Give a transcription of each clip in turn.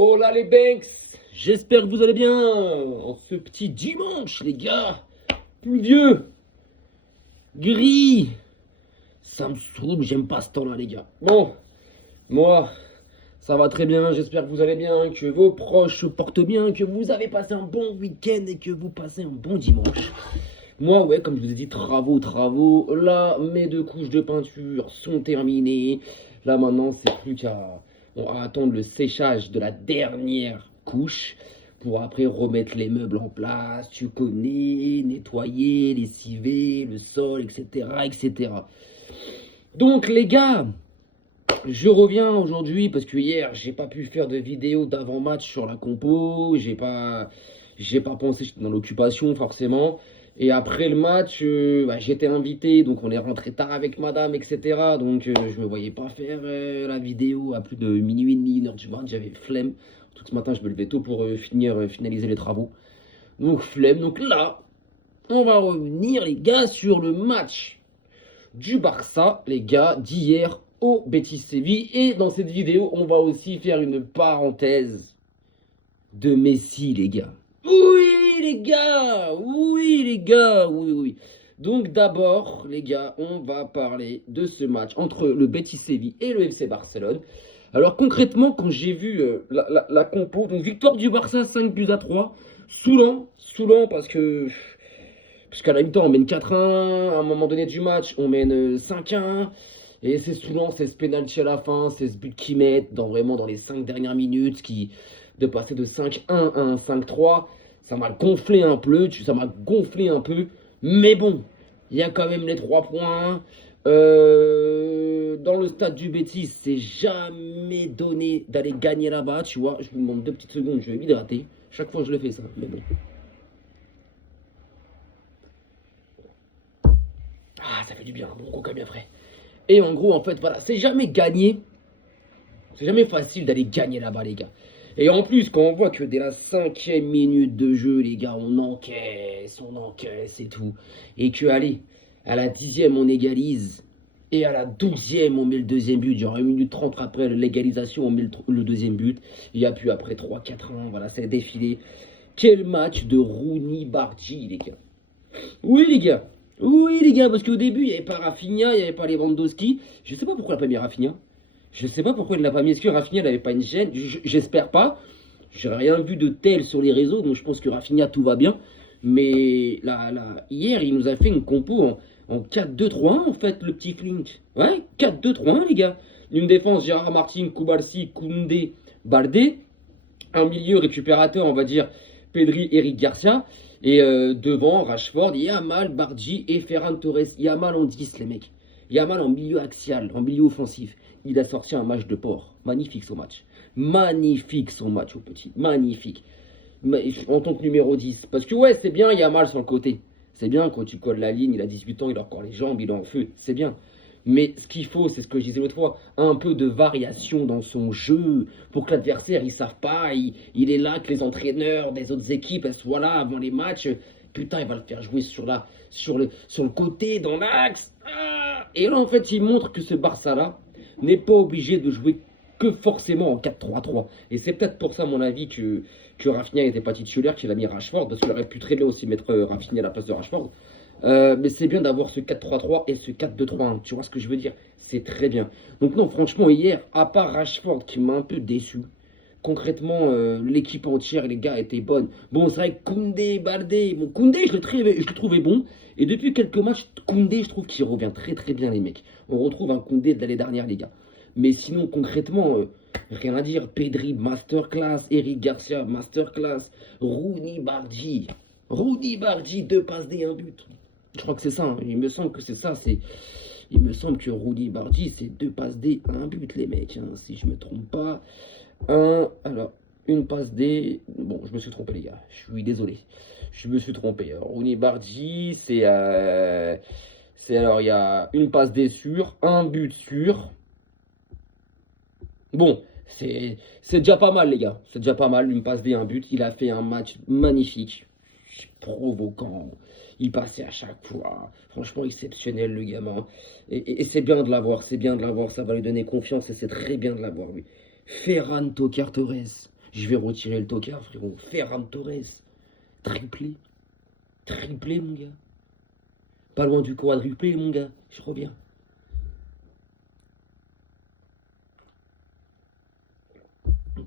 Oh là les Banks, j'espère que vous allez bien en ce petit dimanche les gars. Pluvieux, gris, ça me saoule, j'aime pas ce temps-là les gars. Bon, moi, ça va très bien, j'espère que vous allez bien, que vos proches se portent bien, que vous avez passé un bon week-end et que vous passez un bon dimanche. Moi, ouais, comme je vous ai dit, travaux. Là, mes 2 couches de peinture sont terminées. Là, maintenant, c'est plus qu'à attendre le séchage de la dernière couche pour après remettre les meubles en place. Tu connais, nettoyer, lessiver, le sol, etc., etc. Donc, les gars, je reviens aujourd'hui parce que hier, j'ai pas pu faire de vidéo d'avant-match sur la compo. J'ai pas pensé, j'étais dans l'occupation forcément. Et après le match, j'étais invité, donc on est rentré tard avec madame, etc. Donc je me voyais pas faire la vidéo à plus de minuit et demi, 1h du mat. J'avais flemme. Tout ce matin, je me levais tôt pour finaliser les travaux. Donc flemme. Donc là, on va revenir, les gars, sur le match du Barça, les gars, d'hier au Betis Séville. Et dans cette vidéo, on va aussi faire une parenthèse de Messi, les gars. Oui, les gars, oui. Donc d'abord, les gars, on va parler de ce match entre le Betis Séville et le FC Barcelone. Alors concrètement, quand j'ai vu la compo, donc victoire du Barça 5-3, saoulant parce qu'à la mi-temps on mène 4-1, à un moment donné du match on mène 5-1. Et c'est saoulant, c'est ce penalty à la fin, c'est ce but qu'ils mettent vraiment dans les 5 dernières minutes, de passer de 5-1 à un 5-3. Ça m'a gonflé un peu, mais bon, il y a quand même les 3 points. Dans le stade du Betis, c'est jamais donné d'aller gagner là-bas, tu vois. Je vous demande 2 petites secondes, je vais m'hydrater. Chaque fois je le fais ça, mais bon. Ah, ça fait du bien, bon coca bien frais. Et en gros, en fait, voilà, c'est jamais gagné. C'est jamais facile d'aller gagner là-bas, les gars. Et en plus, quand on voit que dès la 5e minute de jeu, les gars, on encaisse et tout. Et que, allez, à la 10e, on égalise. Et à la 12e, on met le deuxième but. Genre 1 minute 30 après l'égalisation, on met le deuxième but. Il y a plus après 3-4 ans, voilà, c'est défilé. Quel match de Rooney Bardi, les gars. Oui, les gars, parce qu'au début, il n'y avait pas Rafinha, il n'y avait pas Lewandowski. Je sais pas pourquoi il n'a pas mis Rafinha. Je sais pas pourquoi il ne l'a pas mis. Est-ce que Rafinha n'avait pas une gêne? J'espère pas. J'ai rien vu de tel sur les réseaux, donc je pense que Rafinha, tout va bien. Mais hier, il nous a fait une compo en 4-2-3-1, en fait, le petit Flink. Ouais, 4-2-3-1, les gars. Une défense, Gérard Martin, Koubarsi, Koundé, Baldé. Un milieu récupérateur, on va dire, Pedri, Eric Garcia. Et devant, Rashford, Yamal, Bardi et Ferran Torres. Yamal en 10, les mecs. Yamal en milieu axial, en milieu offensif. Il a sorti un match de porc. Magnifique son match. Magnifique son match au petit. Magnifique. En tant que numéro 10. Parce que ouais, c'est bien Yamal sur le côté. C'est bien quand tu colles la ligne, il a 18 ans, il a encore les jambes, il est en feu. C'est bien. Mais ce qu'il faut, c'est ce que je disais l'autre fois, un peu de variation dans son jeu pour que l'adversaire, ils ne savent pas, il est là, que les entraîneurs des autres équipes, elles soient là avant les matchs. Putain, il va le faire jouer sur le côté, dans l'axe. Ah, et là, en fait, il montre que ce Barça-là n'est pas obligé de jouer que forcément en 4-3-3. Et c'est peut-être pour ça, à mon avis, que Rafinha n'était pas titulaire, qu'il a mis Rashford, parce qu'il aurait pu très bien aussi mettre Rafinha à la place de Rashford. Mais c'est bien d'avoir ce 4-3-3 et ce 4-2-3-1. Tu vois ce que je veux dire? C'est très bien. Donc non, franchement, hier, à part Rashford qui m'a un peu déçu, concrètement, l'équipe entière, les gars, était bonne. Bon, c'est vrai que Koundé, Baldé, bon, Koundé, je le trouvais bon. Et depuis quelques matchs, Koundé, je trouve qu'il revient très bien, les mecs. On retrouve un Koundé de l'année dernière, les gars. Mais sinon, concrètement, rien à dire. Pedri, masterclass. Eric Garcia, masterclass. Rooney Bardi, 2 passes D, 1 but. Je crois que c'est ça, hein. Il me semble que c'est ça. Il me semble que Rooney Bardi, c'est 2 passes D, 1 but, les mecs, hein, si je me trompe pas. Alors, une passe D. Bon, je me suis trompé, les gars. Je suis désolé. Je me suis trompé. Rooney Bardi, alors, il y a une passe D sûr, un but sûr. Bon, c'est déjà pas mal, les gars. C'est déjà pas mal. Une passe D, un but. Il a fait un match magnifique, provoquant. Il passait à chaque fois. Franchement, exceptionnel, le gamin. Et c'est bien de l'avoir. C'est bien de l'avoir. Ça va lui donner confiance et c'est très bien de l'avoir, lui. Ferran Torres. Je vais retirer le tocard, frérot. Ferran Torres. Triplé. Triplé, mon gars. Pas loin du quadruplé, mon gars. Je reviens.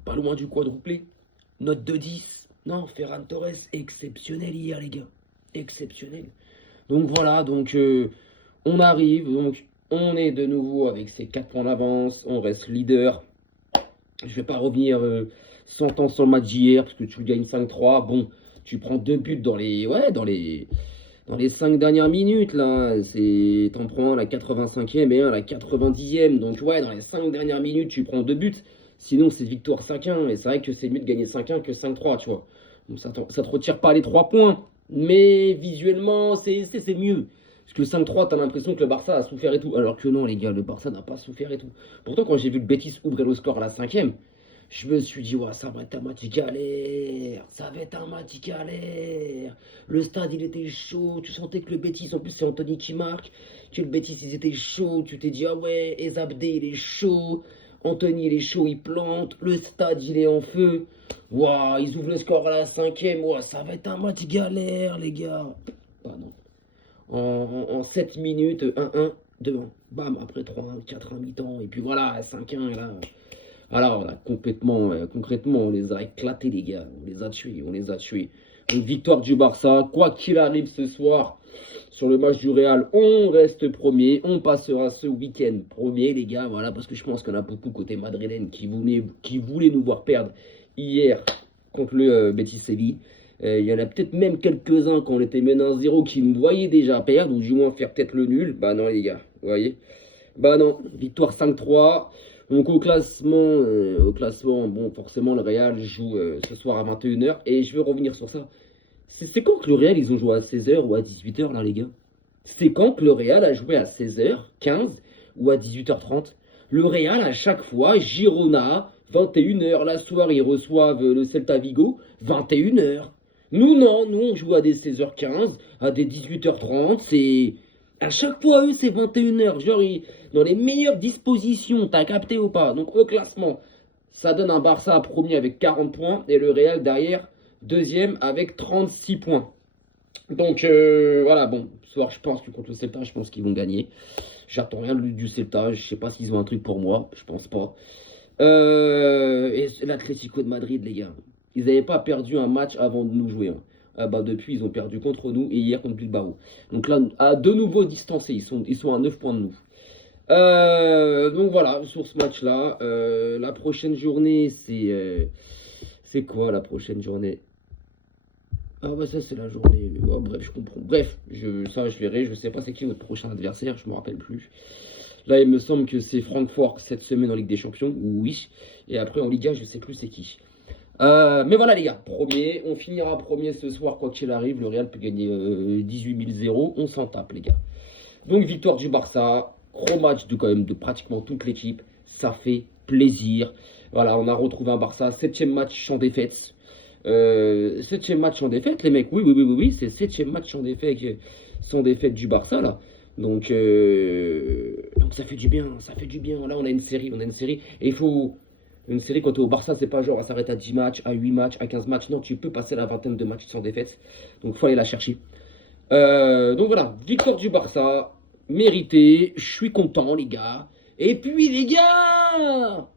Pas loin du quadruplé. Note de 10. Non, Ferran Torres, exceptionnel hier, les gars. Exceptionnel. Donc voilà, on arrive. Donc on est de nouveau avec ces 4 points d'avance. On reste leader. Je vais pas revenir 100 ans sur le match d'hier parce que tu gagnes 5-3. Bon, tu prends 2 buts dans les 5 dernières minutes là. T'en prends la 85e et un à la 90e. Donc ouais, dans les 5 dernières minutes, tu prends 2 buts. Sinon, c'est victoire 5-1. Et c'est vrai que c'est mieux de gagner 5-1 que 5-3, tu vois. Donc ça te retire pas les 3 points. Mais visuellement, c'est mieux. Parce que 5-3, t'as l'impression que le Barça a souffert et tout. Alors que non, les gars, le Barça n'a pas souffert et tout. Pourtant, quand j'ai vu le Betis ouvrir le score à la 5e, je me suis dit, ouais, ça va être un match galère. Ça va être un match galère. Le stade, il était chaud. Tu sentais que le Betis, en plus, c'est Anthony qui marque. Que le Betis, ils étaient chauds. Tu t'es dit, ah ouais, Ezabde, il est chaud. Anthony, il est chaud, il plante. Le stade, il est en feu. Waouh, ils ouvrent le score à la 5e. Wow, ça va être un match galère, les gars. Bah non. En 7 minutes, 1-1, 2-1. Bam, après 3-1, 4-1 mi-temps. Et puis voilà, 5-1. Et là, alors, là, concrètement, on les a éclatés, les gars. On les a tués, on les a tués. Donc, victoire du Barça. Quoi qu'il arrive ce soir, sur le match du Real, on reste premier. On passera ce week-end premier, les gars. Voilà, parce que je pense qu'il y en a beaucoup côté madrilène qui voulaient nous voir perdre hier contre le Betis Séville. Il y en a peut-être même quelques-uns quand on était mené 1-0 qui nous voyaient déjà perdre, ou du moins faire peut-être le nul. Bah non, les gars, vous voyez. Bah non, victoire 5-3. Donc au classement, bon, forcément, le Real joue ce soir à 21h. Et je veux revenir sur ça. C'est quand que le Real, ils ont joué à 16h ou à 18h, là, les gars? C'est quand que le Real a joué à 16h, 15 ou à 18h30? Le Real, à chaque fois, Girona, 21h. La soirée, ils reçoivent le Celta Vigo, 21h. Nous, non, nous, on joue à des 16h15, à des 18h30. C'est. À chaque fois, eux, c'est 21h. Genre, dans les meilleures dispositions, t'as capté ou pas? Donc, au classement, ça donne un Barça premier avec 40 points et le Real derrière, deuxième avec 36 points. Donc, voilà, bon, ce soir, je pense que contre le Celta, je pense qu'ils vont gagner. J'attends rien du Celta, je sais pas s'ils ont un truc pour moi, je pense pas. Et l'Atlético de Madrid, les gars, ils n'avaient pas perdu un match avant de nous jouer. Hein. Ah bah depuis, ils ont perdu contre nous et hier contre Bilbao. Donc là, à de nouveau distancés, ils sont à 9 points de nous. Donc voilà, sur ce match-là, la prochaine journée, c'est quoi la prochaine journée? Ah bah ça c'est la journée. Ouais, bref, je comprends. Bref, je verrai. Je sais pas c'est qui notre prochain adversaire, je me rappelle plus. Là, il me semble que c'est Francfort cette semaine en Ligue des Champions, oui. Et après en Liga, je sais plus c'est qui. Mais voilà les gars, premier, on finira premier ce soir quoi qu'il arrive. Le Real peut gagner 18 000, on s'en tape les gars. Donc victoire du Barça, gros match quand même de pratiquement toute l'équipe, ça fait plaisir. Voilà, on a retrouvé un Barça, 7e match sans défaite. 7e match en défaite, les mecs. Oui, c'est 7e match sans défaite du Barça là. Donc ça fait du bien, ça fait du bien. Là, on a une série. Et il faut. Une série quand tu es au Barça, c'est pas genre à s'arrêter à 10 matchs, à 8 matchs, à 15 matchs. Non, tu peux passer la vingtaine de matchs sans défaite. Donc, faut aller la chercher. Donc voilà, victoire du Barça, méritée. Je suis content, les gars. Et puis, les gars,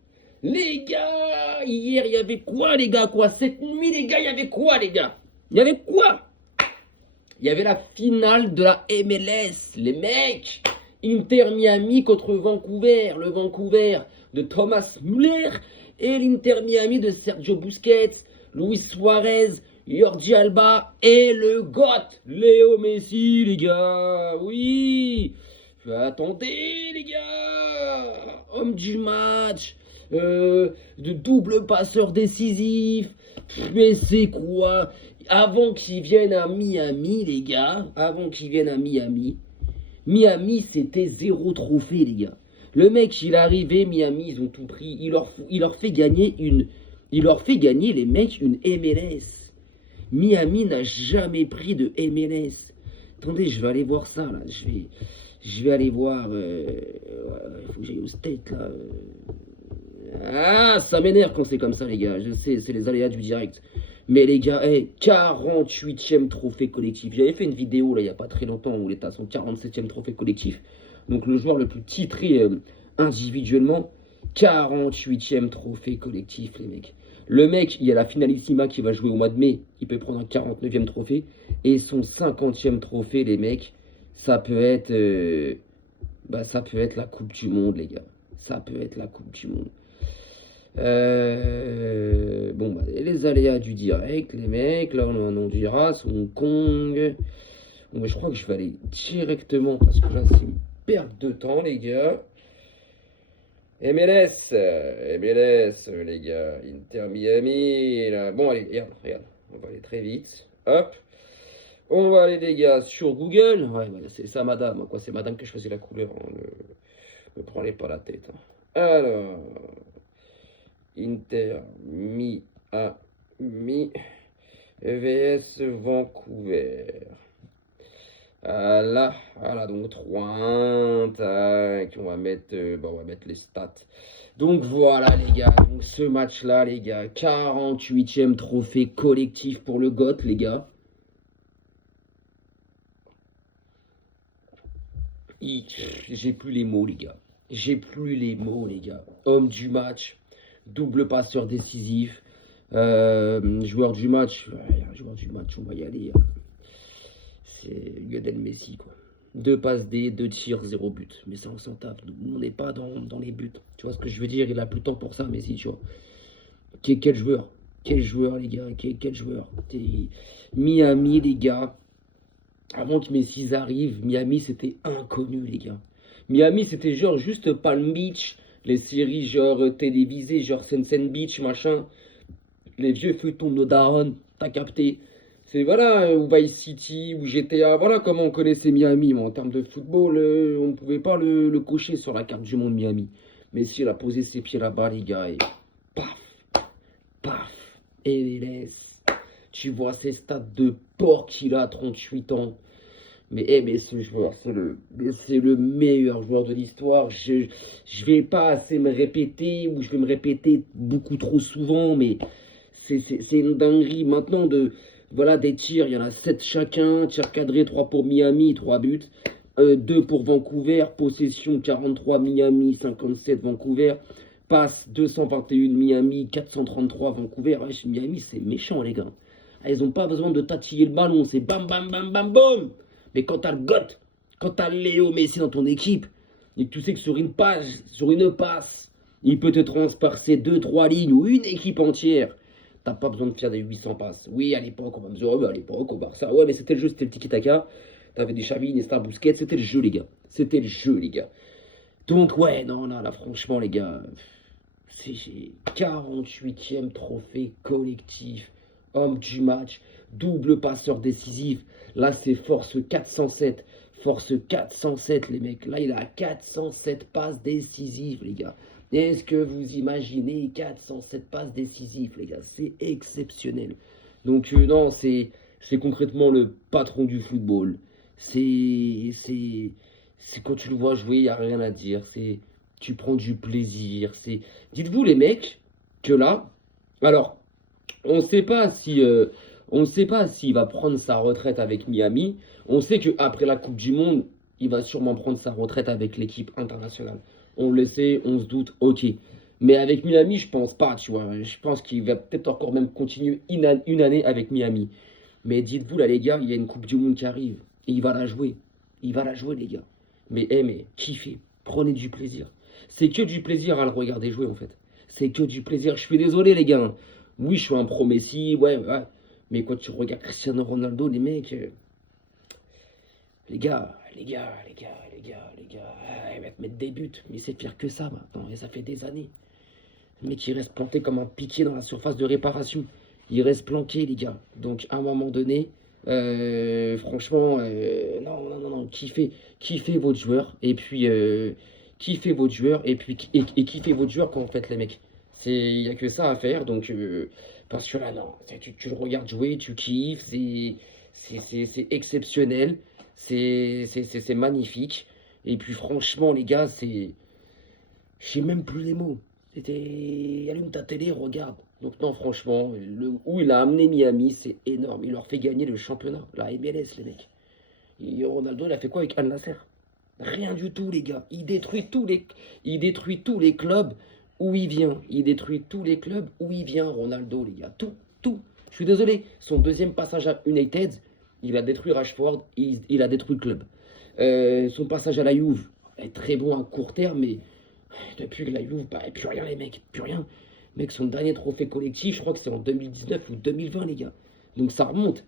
hier, il y avait quoi, les gars, quoi? Cette nuit, les gars, il y avait quoi, les gars? Il y avait quoi? Il y avait la finale de la MLS, les mecs. Inter Miami contre Vancouver, le Vancouver de Thomas Müller et l'Inter Miami de Sergio Busquets, Luis Suarez, Jordi Alba et le GOAT, Léo Messi, les gars. Oui, attendez, les gars, homme du match, de double passeur décisif. Mais c'est quoi? Avant qu'ils viennent à Miami, les gars, Miami, c'était 0 trophée, les gars. Le mec, il est arrivé, Miami, ils ont tout pris. Il leur fait gagner les mecs, une MLS. Miami n'a jamais pris de MLS. Attendez, je vais aller voir ça, là. Je vais aller voir. Il faut que j'aille au state, là. Ah, ça m'énerve quand c'est comme ça, les gars. Je sais, c'est les aléas du direct. Mais les gars, 48e trophée collectif. J'avais fait une vidéo, là, il n'y a pas très longtemps, où il était à son 47e trophée collectif. Donc, le joueur le plus titré individuellement. 48e trophée collectif, les mecs. Le mec, il y a la finalissima qui va jouer au mois de mai. Il peut prendre un 49e trophée. Et son 50e trophée, les mecs, ça peut être... ça peut être la Coupe du Monde, les gars. Ça peut être la Coupe du Monde. Les aléas du direct, les mecs. Là, on a un Honduras, Hong Kong. Bon, mais je crois que je vais aller directement parce que là, c'est une perte de temps, les gars. MLS, les gars. Inter Miami. Là. Bon, allez, regarde. On va aller très vite. Hop. On va aller, les gars, sur Google. Ouais, c'est ça, madame. Quoi, c'est madame que je faisais la couleur. Hein. Ne me prenez pas la tête. Hein. Alors. Inter Miami vs Vancouver. Voilà, donc 3-1, tac, on va mettre les stats. Donc voilà les gars, donc ce match-là les gars, 48e trophée collectif pour le GOAT les gars. J'ai plus les mots les gars, Homme du match, double passeur décisif, joueur du match, on va y aller. C'est Lionel Messi, quoi. 2 passes D, 2 tirs, 0 but. Mais ça, on s'en tape. Nous, on n'est pas dans les buts. Tu vois ce que je veux dire? Il a plus le temps pour ça, Messi, tu vois. Quel joueur? Quel joueur, les gars? Quel joueur? Miami, les gars. Avant que Messi arrive, Miami, c'était inconnu, les gars. Miami, c'était genre juste Palm Beach, les séries genre télévisées, genre Sunset Beach, machin. Les vieux feuilletons de nos darons, t'as capté? C'est voilà, ou Vice City, ou GTA, voilà comment on connaissait Miami. Mais en termes de football, on ne pouvait pas le cocher sur la carte du monde Miami. Messi, il a posé ses pieds là-bas, les gars, et paf, et les laisse. Tu vois ces stats de porc qu'il a à 38 ans. Mais ce joueur, c'est le meilleur joueur de l'histoire. Je vais pas assez me répéter, ou je vais me répéter beaucoup trop souvent, mais c'est une dinguerie. Maintenant, des tirs, il y en a 7 chacun. Tir cadré, 3 pour Miami, 3 buts. 2 pour Vancouver. Possession, 43 Miami, 57 Vancouver. Passe, 221 Miami, 433 Vancouver. Ouais, Miami, c'est méchant, les gars. Ah, ils n'ont pas besoin de tatiller le ballon. C'est bam, bam, bam, bam, bam. Mais quand t'as le GOAT, quand t'as Léo Messi dans ton équipe, et que tu sais que sur une passe, il peut te transpercer 2-3 lignes ou une équipe entière. T'as pas besoin de faire des 800 passes. Oui, à l'époque, on va me dire, à l'époque, au Barça. Ouais, mais c'était le jeu, c'était le tiki-taka. T'avais des Xavi, Iniesta, Busquets. C'était le jeu, les gars. Donc, ouais, non, là, franchement, les gars, c'est 48e trophée collectif. Homme du match, double passeur décisif. Là, c'est force 407. Force 407, les mecs. Là, il a 407 passes décisives, les gars. Est-ce que vous imaginez 407 passes décisives, les gars? C'est exceptionnel. Donc, non, c'est concrètement le patron du football. C'est quand tu le vois jouer, il n'y a rien à dire. Tu prends du plaisir. Dites-vous, les mecs, que là, alors, on ne sait pas s'il va prendre sa retraite avec Miami. On sait qu'après la Coupe du Monde, il va sûrement prendre sa retraite avec l'équipe internationale. On le sait, on se doute, ok. Mais avec Miami, je pense pas, tu vois. Je pense qu'il va peut-être encore même continuer une année avec Miami. Mais dites-vous, là, les gars, il y a une Coupe du Monde qui arrive. Et il va la jouer. Les gars. Mais kiffez. Prenez du plaisir. C'est que du plaisir à le regarder jouer, en fait. C'est que du plaisir. Je suis désolé, les gars. Oui, je suis un pro Messi, ouais. Mais quand tu regardes Cristiano Ronaldo, les mecs... Les gars, il va te mettre des buts. Mais c'est pire que ça maintenant, et ça fait des années. Le mec, il reste planté comme un piqué dans la surface de réparation. Il reste planqué, les gars. Donc, à un moment donné, franchement, non, kiffez votre joueur. Et puis, kiffez votre joueur. Et puis, et kiffez votre joueur quand vous faites, les mecs. Il n'y a que ça à faire. Donc, parce que là, non, tu le regardes jouer, tu kiffes. C'est exceptionnel. C'est magnifique. Et puis, franchement, les gars, j'ai même plus les mots. Allume ta télé, regarde. Donc non, franchement, où il a amené Miami, c'est énorme. Il leur fait gagner le championnat, la MLS, les mecs. Ronaldo, il a fait quoi avec Al Nasser? Rien du tout, les gars. Il détruit tous les clubs où il vient. Il détruit tous les clubs où il vient, Ronaldo, les gars. Tout, tout. Je suis désolé. Son deuxième passage à United, il a détruit Rashford, il a détruit le club. Son passage à la Juve, il est très bon à court terme, mais depuis que la Juve, bah, plus rien, les mecs. Plus rien. Mec, son dernier trophée collectif, je crois que c'est en 2019 ou 2020, les gars. Donc ça remonte,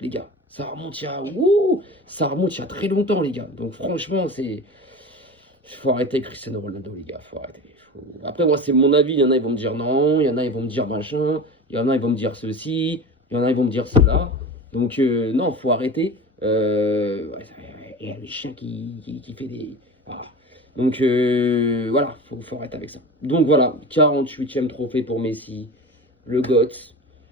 les gars. Ça remonte il y a très longtemps, les gars. Donc franchement, faut arrêter Cristiano Ronaldo, les gars. Faut arrêter. Après, moi, c'est mon avis. Il y en a, ils vont me dire non. Il y en a, ils vont me dire machin. Il y en a, ils vont me dire ceci. Il y en a, ils vont me dire cela. Donc, non, faut arrêter. Il y a le chien qui fait des. Voilà. Donc, voilà, faut arrêter avec ça. Donc, voilà, 48e trophée pour Messi. Le GOAT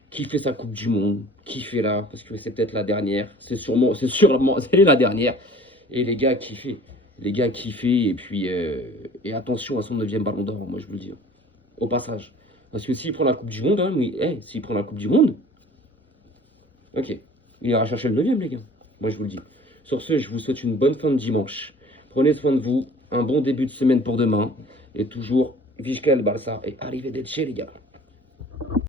qui fait sa Coupe du Monde, qui fait là, parce que c'est peut-être la dernière, c'est sûrement, c'est la dernière. Et les gars kiffaient, et puis, et attention à son 9e ballon d'or, moi je vous le dis, au passage. Parce que s'il prend la Coupe du Monde, hein, oui, s'il prend la Coupe du Monde, ok, il ira chercher le 9e, les gars, moi je vous le dis. Sur ce, je vous souhaite une bonne fin de dimanche. Prenez soin de vous, un bon début de semaine pour demain, et toujours, Vizca el Barça, et arrivederci, les gars.